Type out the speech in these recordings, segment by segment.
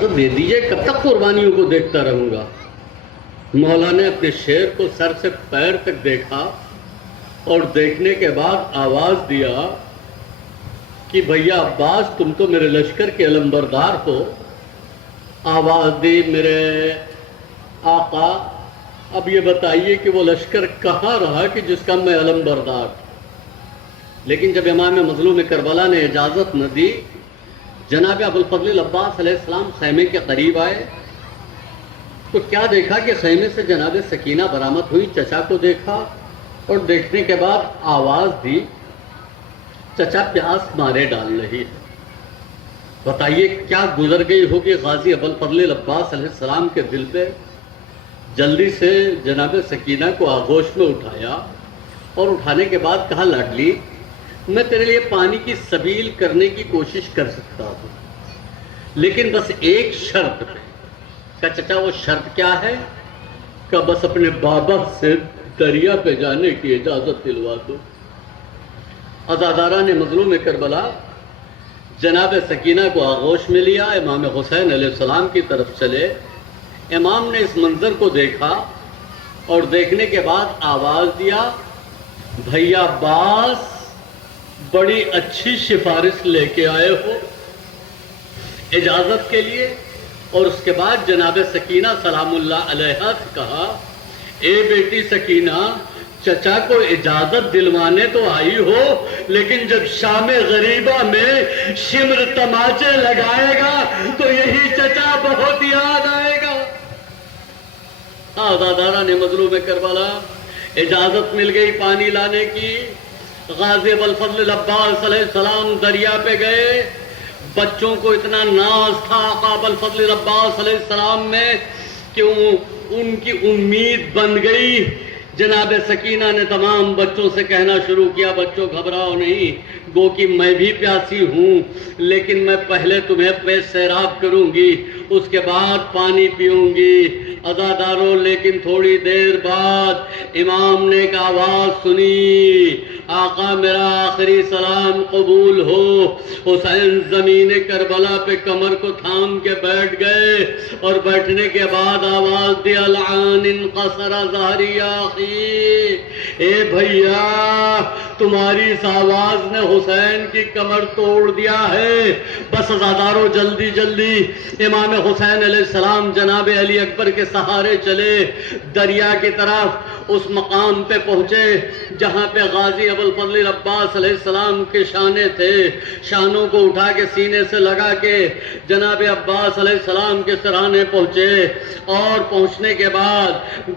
دے دیجئے، کب تک قربانیوں کو دیکھتا رہوں گا؟ مولا نے اپنے شیر کو سر سے پیر تک دیکھا اور دیکھنے کے بعد آواز دیا کہ بھیا عباس، تم تو میرے لشکر کے علمبردار ہو۔ آواز دی، میرے آقا اب یہ بتائیے کہ وہ لشکر کہاں رہا کہ جس کا میں علمبردار تھا؟ لیکن جب امام مظلوم کربلا نے اجازت نہ دی، جناب ابوالفضل العباس علیہ السلام خیمے کے قریب آئے تو کیا دیکھا کہ خیمے سے جناب سکینہ برآمد ہوئی، چچا کو دیکھا اور دیکھنے کے بعد آواز دی، چچا پیاس مارے ڈال رہی ہے۔ بتائیے کیا گزر گئی ہوگی غازی ابوالفضل العباس علیہ السلام کے دل پہ۔ جلدی سے جناب سکینہ کو آغوش میں اٹھایا اور اٹھانے کے بعد کہا، لاڈلی میں تیرے لیے پانی کی سبیل کرنے کی کوشش کر سکتا ہوں، لیکن بس ایک شرط پہ۔ کہ چچا وہ شرط کیا ہے؟ کہ بس اپنے بابا سے دریا پہ جانے کی اجازت دلوا دو۔ عزاداران مظلوم کربلا جناب سکینہ کو آغوش میں لیا، امام حسین علیہ السلام کی طرف چلے۔ امام نے اس منظر کو دیکھا اور دیکھنے کے بعد آواز دیا، بھیا عباس بڑی اچھی سفارش لے کے آئے ہو اجازت کے لیے۔ اور اس کے بعد جناب سکینہ سلام اللہ علیہا سے کہا، اے بیٹی سکینہ، چچا کو اجازت دلوانے تو آئی ہو، لیکن جب شام غریبہ میں شمر تماچے لگائے گا تو یہی چچا بہت یاد آئے گا۔ عزاداران مظلوم کربلا اجازت مل گئی پانی لانے کی۔ غازی ابوالفضل العباس علیہ السلام دریا پہ گئے۔ بچوں کو اتنا ناز تھا آقا ابوالفضل العباس علیہ السلام میں کہ ان کی امید بن گئی۔ جناب سکینہ نے تمام بچوں سے کہنا شروع کیا، بچوں گھبراؤ نہیں، گو کہ میں بھی پیاسی ہوں، لیکن میں پہلے تمہیں پیٹ سیراب کروں گی، اس کے بعد پانی پیوں گی۔ عزاداروں، لیکن تھوڑی دیر بعد امام نے ایک آواز سنی، آقا میرا آخری سلام قبول ہو۔ حسین زمین کربلا پہ کمر کو تھام کے بیٹھ گئے اور بیٹھنے کے بعد آواز دی، العان انقصر ظہری آخی، اے بھیا تمہاری اس آواز نے حسین کی کمر توڑ دیا ہے۔ بس عزاداروں، جلدی جلدی امام حسین علیہ السلام جناب علی اکبر کے سہارے چلے، دریا کی طرف اس مقام پہ پہنچے جہاں پہ غازی ابوالفضل العباس علیہ السلام کے شانے تھے۔ شانوں کو اٹھا کے سینے سے لگا کے جناب عباس علیہ السلام کے سرانے پہنچے، اور پہنچنے کے بعد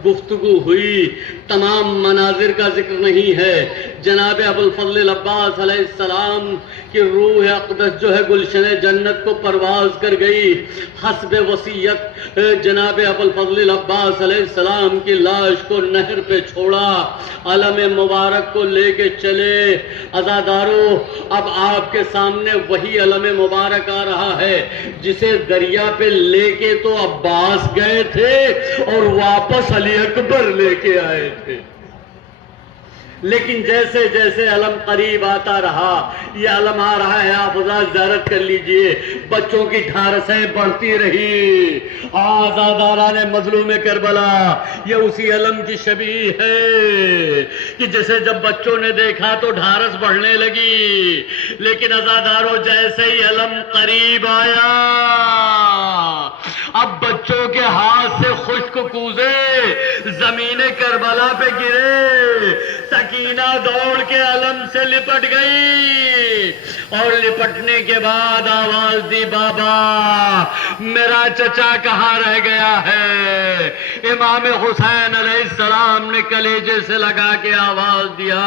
گفتگو ہوئی۔ تمام مناظر کا ذکر نہیں ہے۔ جناب ابوالفضل العباس علیہ السلام کی روح اقدس جو ہے گلشن جنت کو پرواز کر گئی۔ حسب وصیت جناب ابوالفضل العباس علیہ السلام کی لاش کو نہر پہ چھوڑا، علم مبارک کو لے کے چلے۔ عزاداروں، اب آپ کے سامنے وہی علم مبارک آ رہا ہے جسے دریا پہ لے کے تو عباس گئے تھے اور واپس علی اکبر لے کے آئے تھے، لیکن جیسے جیسے علم قریب آتا رہا، یہ علم آ رہا ہے، آپ حضرات زیارت کر لیجئے، بچوں کی ڈھارسیں بڑھتی رہی۔ عزاداران مظلوم کربلا، یہ اسی علم کی شبیہ ہے کہ جسے جب بچوں نے دیکھا تو ڈھارس بڑھنے لگی، لیکن عزاداروں جیسے ہی علم قریب آیا، اب بچوں کے ہاتھ سے خشک کوزے زمین کربلا پہ گرے۔ سکینہ دوڑ کے علم سے لپٹ گئی اور لپٹنے کے بعد آواز دی، بابا میرا چچا کہاں رہ گیا ہے؟ امام حسین علیہ السلام نے کلیجے سے لگا کے آواز دیا،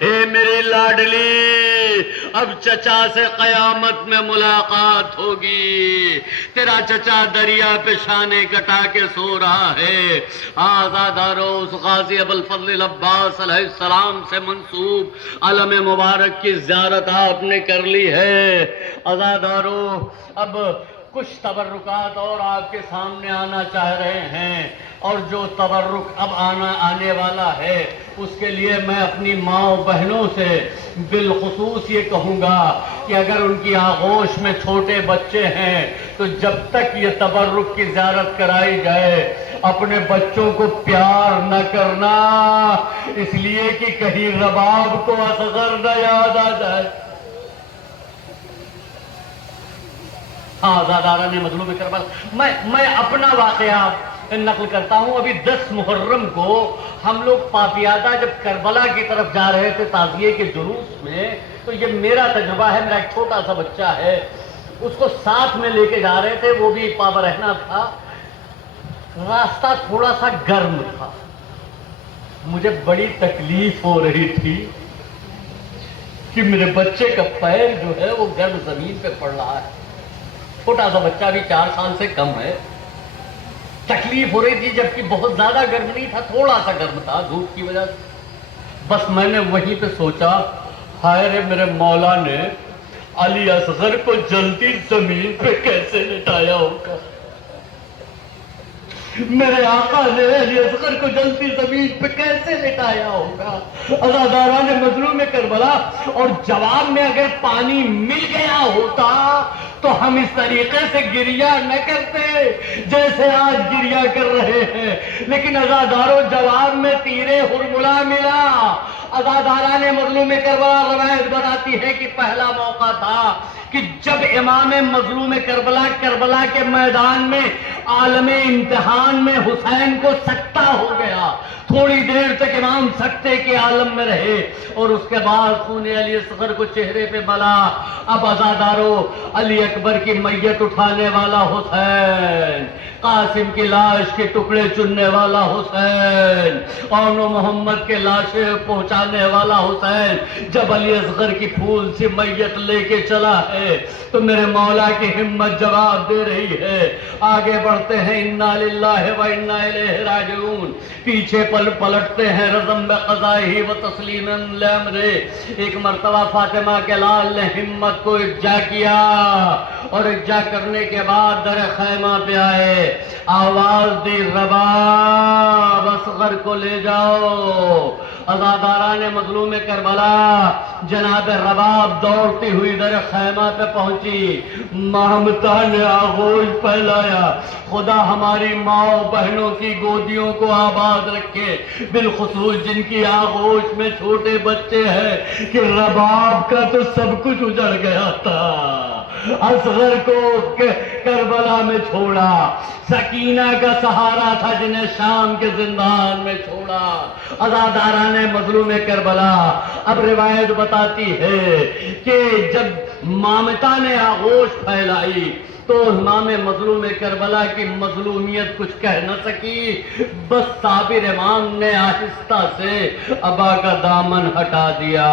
اے میری لاڈلی، اب چچا سے قیامت میں ملاقات ہوگی، تیرا چچا دریا پہ شانے کٹا کے سو رہا ہے۔ عزاداروں، اس غازی ابوالفضل العباس علیہ السلام سے منسوب علم مبارک کی زیارت آپ نے کر لی ہے۔ عزاداروں، اب کچھ تبرکات اور آپ کے سامنے آنا چاہ رہے ہیں، اور جو تبرک اب آنے والا ہے اس کے لیے میں اپنی ماں و بہنوں سے بالخصوص یہ کہوں گا کہ اگر ان کی آغوش میں چھوٹے بچے ہیں تو جب تک یہ تبرک کی زیارت کرائی جائے اپنے بچوں کو پیار نہ کرنا، اس لیے کہ کہیں رباب کو اصغر نہ یاد آ جائے۔ آزادارہ نے مظلوم کربلا، میں اپنا واقعہ نقل کرتا ہوں۔ ابھی 10 محرم کو ہم لوگ پاپیادہ جب کربلا کی طرف جا رہے تھے تعزیے کے جلوس میں، تو یہ میرا تجربہ ہے، میرا ایک چھوٹا سا بچہ ہے، اس کو ساتھ میں لے کے جا رہے تھے، وہ بھی پابا رہنا تھا۔ راستہ تھوڑا سا گرم تھا، مجھے بڑی تکلیف ہو رہی تھی کہ میرے بچے کا پیر جو ہے وہ گرم زمین پہ پڑ رہا ہے۔ چھوٹا سا بچہ بھی 4 سال سے کم ہے، تکلیف ہو رہی تھی، جبکہ بہت زیادہ گرم نہیں تھا، تھوڑا سا گرم تھا دھوپ کی وجہ سے۔ بس میں نے وہیں پہ سوچا، ہائے رے میرے مولا نے علی اصغر کو جلتی زمین پہ کیسے لٹایا ہوگا، میرے آقا نے علی اصغر کو جلتی زمین پہ کیسے لٹایا ہوگا۔ عزاداران مظلوم کربلا، اور جواب میں اگر پانی مل گیا ہوتا تو ہم اس طریقے سے گریہ نہ کرتے جیسے آج گریہ کر رہے ہیں، لیکن عزاداروں جواب میں تیرے ہرملا ملا۔ عزاداران مظلوم کربلا روایت بتاتی ہے کہ پہلا موقع تھا کہ جب امام مظلوم کربلا کے میدان میں عالم امتحان میں حسین کو سکتہ ہو گیا، تھوڑی دیر تک امام سکتے کے عالم میں رہے اور اس کے بعد خون علی اصغر کو چہرے پہ ملا۔ اب عزادارو، علی اکبر کی میت اٹھانے والا حسین، قاسم کی لاش کے ٹکڑے چننے والا حسین، اون و محمد کے لاشیں پہنچانے والا حسین جب علی اصغر کی پھول سی میت لے کے چلا ہے تو میرے مولا کی ہمت جواب دے رہی ہے۔ آگے بڑھتے ہیں، انا للہ و انا الیہ راجعون، پیچھے پلٹتے ہیں رزم بقضائہ و تسلیم لامرہ۔ ایک مرتبہ فاطمہ کے لال نے ہمت کو اججا کیا اور اججا کرنے کے بعد در خیمہ پہ آئے، آواز دی رباب اصغر کو لے جاؤ۔ عزاداران مظلوم کربلا، جناب رباب دوڑتی ہوئی در خیمہ پہ پہنچی، مامتا نے آغوش پھیلایا، خدا ہماری ماں بہنوں کی گودیوں کو آباد رکھے، بالخصوص جن کی آغوش میں چھوٹے بچے ہیں، کہ رباب کا تو سب کچھ اجڑ گیا تھا، اصغر کو کربلا میں چھوڑا، سکینہ کا سہارا تھا جنہیں شام کے زندان میں چھوڑا۔ عزاداران مظلوم کربلا، اب روایت بتاتی ہے کہ جب مامتا نے آغوش پھیلائی تو امام مظلوم کربلا کی مظلومیت کچھ کہہ نہ سکی، بس صابر امام نے آہستہ سے ابا کا دامن ہٹا دیا۔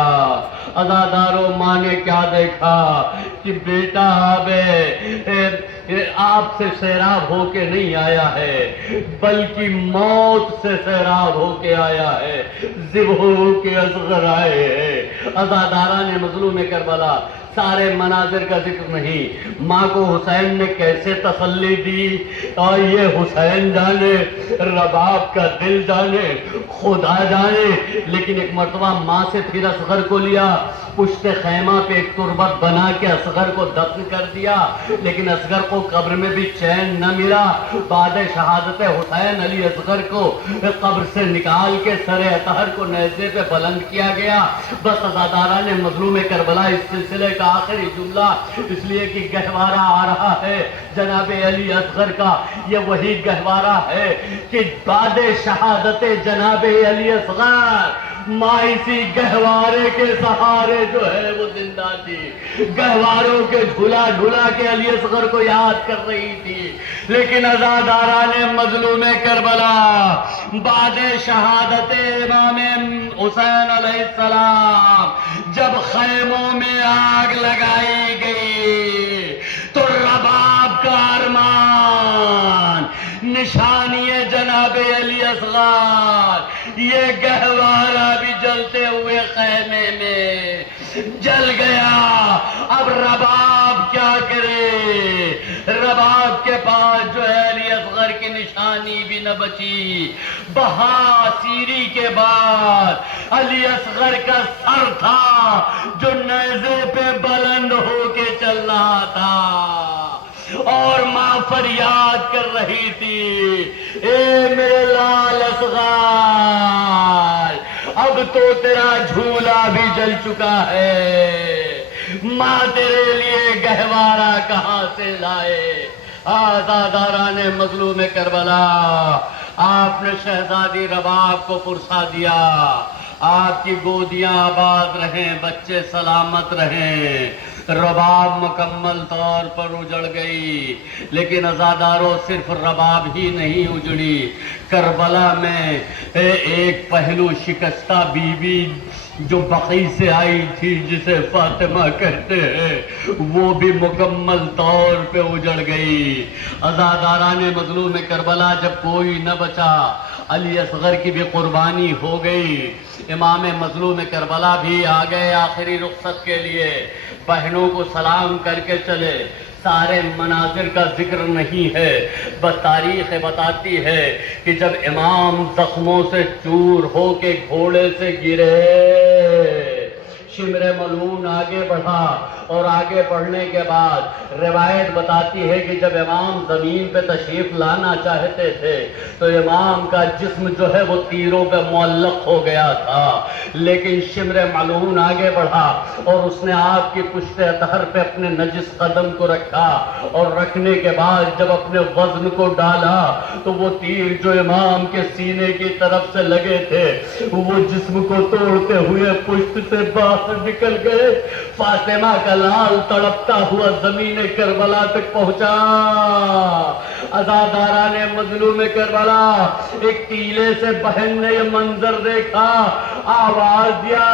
عزاداروں، ماں نے کیا دیکھا کہ بیٹا آپ سے سیراب ہو کے نہیں آیا ہے بلکہ موت سے سیراب ہو کے آیا ہے، ذبح ہو کے اصغر آئے ہیں۔ عزاداران مظلوم کربلا، سارے مناظر کا ذکر نہیں، ماں کو حسین نے کیسے تسلی دی اور یہ حسین جانے، رباب کا دل جانے، خدا جانے، لیکن ایک مرتبہ ماں سے پھر اصغر کو لیا، پشت خیمہ پہ ایک تربت بنا کے اصغر کو دفن کر دیا، لیکن اصغر کو قبر میں بھی چین نہ ملا۔ بعد شہادت حسین علی اصغر کو قبر سے نکال کے سر اطہر کو نیزے پہ بلند کیا گیا۔ بس عزاداران مظلوم کربلا، اس سلسلے کا آخری جملہ، اس لیے کہ گہوارہ آ رہا ہے جناب علی اصغر کا، یہ وہی گہوارہ ہے کہ بعد شہادت جناب علی اصغر ماں اسی گہوارے کے سہارے جو ہے وہ زندہ تھی، گہواروں کے جھلا جھلا کے علی اصغر کو یاد کر رہی تھی۔ لیکن عزاداران مظلوم کربلا، بعد شہادت امام حسین علیہ السلام جب خیموں میں آگ لگائی گئی تو رباب کا ارمان، نشانی جناب علی اصغر، یہ گہوارہ بھی جلتے ہوئے خیمے میں جل گیا۔ اب رباب کیا کرے؟ رباب کے پاس جو ہے علی اصغر کی نشانی بھی نہ بچی۔ بہا سیری کے بعد علی اصغر کا سر تھا جو نیزے پہ بلند ہو تھا اور ماں فریاد کر رہی تھی، اے میرے لال اصغر، اب تو تیرا جھولا بھی جل چکا ہے، ماں تیرے لیے گہوارہ کہاں سے لائے؟ آزاداران مظلوم کربلا، آپ نے شہزادی رباب کو پرسا دیا، آپ کی گودیاں آباد رہیں، بچے سلامت رہیں، رباب مکمل طور پر اجڑ گئی، لیکن عزاداروں صرف رباب ہی نہیں اجڑی، کربلا میں ایک پہلو شکستہ بی بی جو بقی سے آئی تھی جسے فاطمہ کہتے ہیں، وہ بھی مکمل طور پہ اجڑ گئی۔ عزاداران مظلوم کربلا جب کوئی نہ بچا، علی اصغر کی بھی قربانی ہو گئی، امام مظلوم کربلا بھی آ گئے آخری رخصت کے لیے، بہنوں کو سلام کر کے چلے۔ سارے مناظر کا ذکر نہیں ہے، بس تاریخ بتاتی ہے کہ جب امام زخموں سے چور ہو کے گھوڑے سے گرے، شمر ملعون آگے بڑھا، اور آگے بڑھنے کے بعد روایت بتاتی ہے کہ جب امام زمین پہ تشریف لانا چاہتے تھے تو امام کا جسم جو ہے وہ تیروں پہ معلق ہو گیا تھا، لیکن شمر ملعون آگے بڑھا اور اس نے آپ کی پشت اطہر پہ اپنے نجس قدم کو رکھا، اور رکھنے کے بعد جب اپنے وزن کو ڈالا تو وہ تیر جو امام کے سینے کی طرف سے لگے تھے وہ جسم کو توڑتے ہوئے پشت سے باہر نکل گئے۔ فاطمہ کا لال تڑپتا ہوا زمین کربلا تک پہنچا۔ عزاداران مظلوم کربلا، ایک ٹیلے سے بہن نے یہ منظر دیکھا، آواز دیا،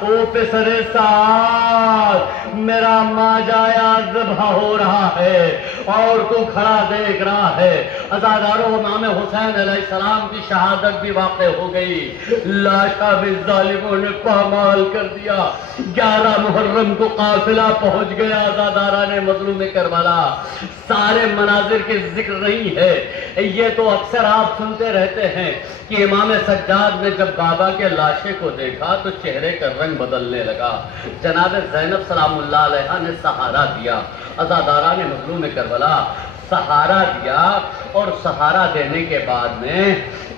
او پسر سعد، میرا ماں جایا ذبح ہو رہا ہے اور تو کھڑا دیکھ رہا ہے۔ عزاداروں، امام حسین علیہ السلام کی شہادت بھی واقع ہو گئی، لاشا بھی ظالموں نے پامال کر دیا۔ 11 محرم کو قافلہ پہنچ گیا عزاداران مظلوم کربلا۔ سارے مناظر کے ذکر نہیں ہے، یہ تو اکثر آپ سنتے رہتے ہیں کہ امام سجاد نے جب بابا کے لاشے کو دیکھا تو چہرے کا رنگ بدلنے لگا۔ جناب زینب سلام اللہ علیہا نے سہارا دیا، عزاداران مظلوم کربلا سہارا دیا، اور سہارا دینے کے بعد میں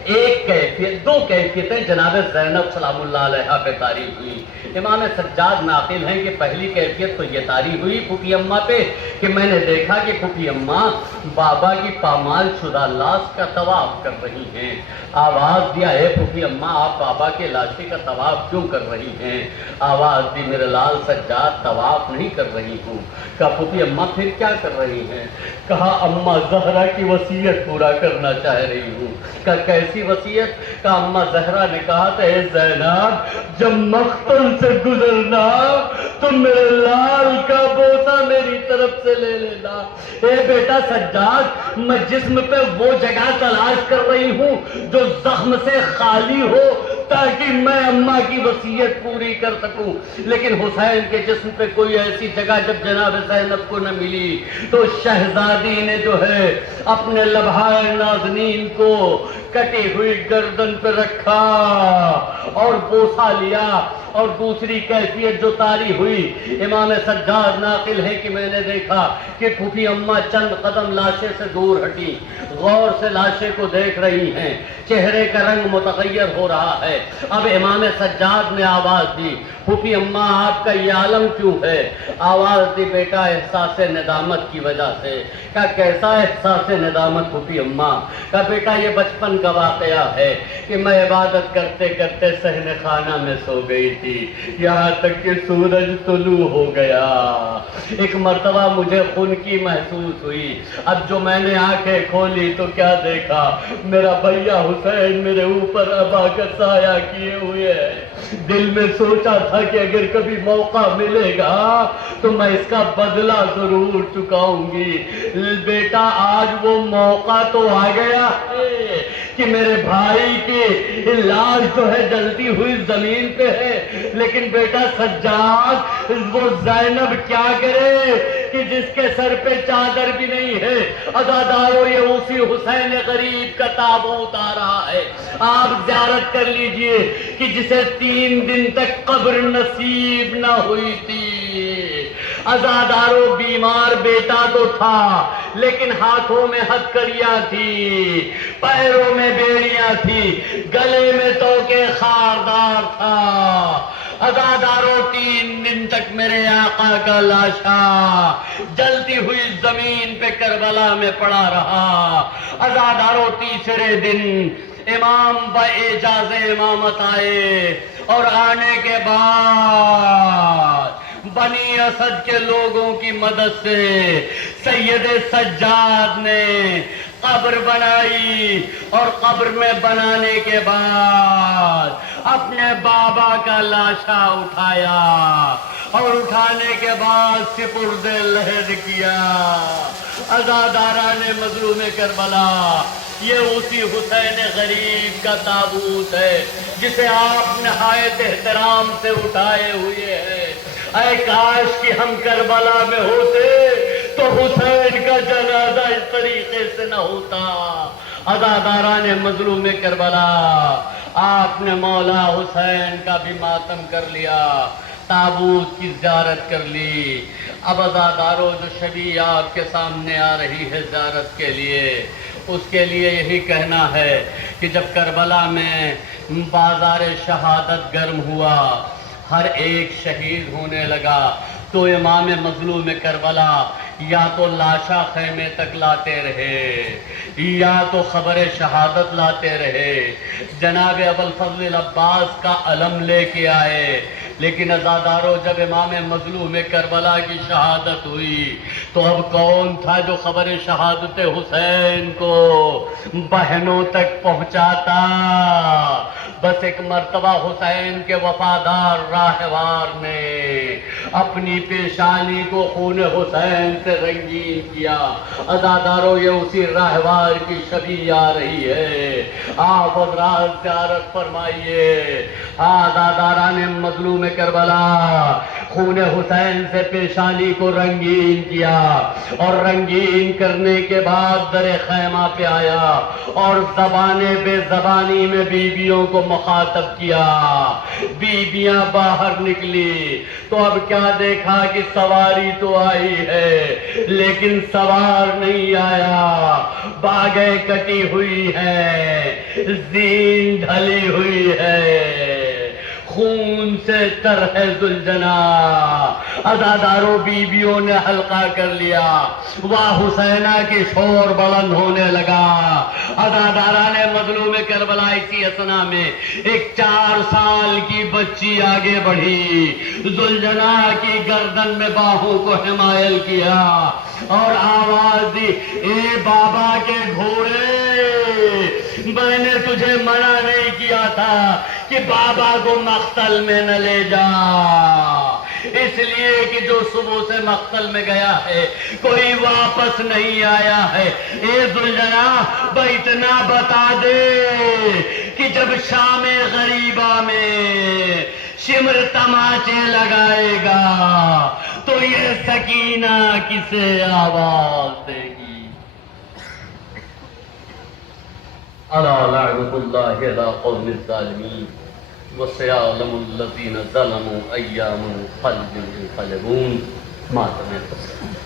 ایک کیفیت، دو کیفیتیں جناب زینب سلام اللہ علیہا پہ طاری ہوئی۔ امام سجاد ناقل ہیں کہ پہلی کیفیت تو یہ طاری ہوئی پھوپھی اماں پہ کہ میں نے دیکھا کہ پھوپھی اماں بابا کی پامال شدہ لاش کا طواف کر رہی ہیں۔ آواز دیا، اے پھوپھی اماں، آپ بابا کے لاشے کا طواف کیوں کر رہی ہیں؟ آواز دی، میرے لال سجاد طواف نہیں کر رہی ہوں۔ کہا پھوپھی اماں پھر کیا کر رہی ہیں؟ کہا اماں زہرا کی وصیت پورا کرنا چاہ رہی ہوں۔ کہا کیسی وصیت؟ کہا اماں زہرا نے کہا تھا، اے زینب، جب مقتل سے گزرنا تو میرے لال کا بوسہ میری طرف سے لے لینا۔ اے بیٹا سجاد، میں جسم پہ وہ جگہ تلاش کر رہی ہوں جو زخم سے خالی ہو تاکہ میں اماں کی وصیت پوری کر سکوں، لیکن حسین کے جسم پہ کوئی ایسی جگہ جب جناب زینب کو نہ ملی تو شہزادی نے جو ہے اپنے لبھائے نازنین کو کٹی ہوئی گردن پہ رکھا اور بوسہ لیا۔ اور دوسری کیفیت جو طاری ہوئی، امام سجاد ناقل ہے کہ میں نے دیکھا کہ پھوپھی اماں چند قدم لاشے سے دور ہٹی، غور سے لاشے کو دیکھ رہی ہیں، چہرے کا رنگ متغیر ہو رہا ہے۔ اب امام سجاد نے آواز دی، پھوپھی اماں آپ کا یہ عالم کیوں ہے؟ آواز دی، بیٹا احساس ندامت کی وجہ سے۔ کہا کیسا احساس ندامت پھوپھی اماں؟ کہا بیٹا یہ بچپن کا واقعہ ہے کہ میں عبادت کرتے کرتے صحن خانہ میں سو گئی تھی، یہاں تک کہ سورج طلوع ہو گیا۔ ایک مرتبہ مجھے خون کی محسوس ہوئی، اب جو میں نے آنکھیں کھولی تو کیا دیکھا؟ میرا بھیا حسین میرے اوپر ابا کا سایہ کیے ہوئے ہے۔ دل میں سوچا تھا کہ اگر کبھی موقع ملے گا تو میں اس کا بدلہ ضرور چکاؤں گی۔ بیٹا آج وہ موقع تو آ گیا ہے کہ میرے بھائی کی لاش جو ہے جلتی ہوئی زمین پہ ہے، لیکن بیٹا سجاد وہ زینب کیا کرے کہ جس کے سر پہ چادر بھی نہیں ہے؟ عزاداروں، یہ اسی حسین غریب کا تابوت آ رہا ہے، آپ زیارت کر لیجئے کہ جسے 3 دن تک قبر نصیب نہ ہوئی تھی۔ عزاداروں بیمار بیٹا تو تھا لیکن ہاتھوں میں ہتکڑیاں تھی، پیروں میں بیڑیاں تھی، گلے میں توکے خاردار تھا۔ عزاداروں 3 دن تک میرے آقا کا لاشا جلتی ہوئی زمین پہ کربلا میں پڑا رہا۔ عزاداروں تیسرے دن امام باعجاز امامت آئے اور آنے کے بعد بنی اسد کے لوگوں کی مدد سے سید سجاد نے قبر بنائی اور قبر میں بنانے کے بعد اپنے بابا کا لاشا اٹھایا اور اٹھانے کے بعد سپرد لحد کیا۔ عزاداران مظلوم کربلا، یہ اسی حسین غریب کا تابوت ہے جسے آپ نہایت احترام سے اٹھائے ہوئے ہیں۔ اے کاش کہ ہم کربلا میں ہوتے تو حسین کا جنازہ اس طریقے سے نہ ہوتا۔ عزاداران مظلوم کربلا، آپ نے مولا حسین کا بھی ماتم کر لیا، تابوت کی زیارت کر لی۔ اب عزاداروں جو شبیہ آپ کے سامنے آ رہی ہے زیارت کے لیے، اس کے لیے یہی کہنا ہے کہ جب کربلا میں بازار شہادت گرم ہوا، ہر ایک شہید ہونے لگا، تو امام مظلوم کربلا یا تو لاشا خیمے تک لاتے رہے یا تو خبر شہادت لاتے رہے۔ جناب ابوالفضل العباس کا علم لے کے آئے، لیکن عزاداروں جب امام مظلوم کربلا کی شہادت ہوئی تو اب کون تھا جو خبر شہادت حسین کو بہنوں تک پہنچاتا؟ بس ایک مرتبہ حسین کے وفادار راہوار نے اپنی پیشانی کو خون حسین سے رنگین کیا۔ عزاداروں یہ اسی راہوار کی شبیہ آ رہی ہے، آپ حضرات زیارت فرمائیے۔ عزاداران مظلوم کربلا، خون حسین سے پیشانی کو رنگین کیا اور رنگین کرنے کے بعد در خیمہ پہ آیا اور زبان بے زبانی میں بیویوں کو مخاطب کیا۔ بیویاں باہر نکلی تو اب کیا دیکھا کہ سواری تو آئی ہے لیکن سوار نہیں آیا، باگیں کٹی ہوئی ہیں، زین ڈھلی ہوئی ہے، خون سے تر ہے ذوالجنا۔ عزاداروں بیویوں نے حلقہ کر لیا، واہ حسینہ کی شور بلند ہونے لگا۔ عزاداران مظلوم کربلا اسی اثنا میں ایک 4 سال کی بچی آگے بڑھی، ذوالجنا کی گردن میں باہوں کو حمایل کیا اور آواز دی، اے بابا کے گھوڑے، میں نے تجھے منع نہیں کیا تھا کہ بابا کو مقتل میں نہ لے جا، اس لیے کہ جو صبح سے مقتل میں گیا ہے کوئی واپس نہیں آیا ہے۔ اے ذوالجنا، اتنا بتا دے کہ جب شام غریبہ میں شمر تماچے لگائے گا تو یہ سکینہ کسے آواز دے گی؟ الا لعنت اللہ علی قوم الظالمین وسيعلم الذين ظلموا أي منقلب ينقلبون. ماتم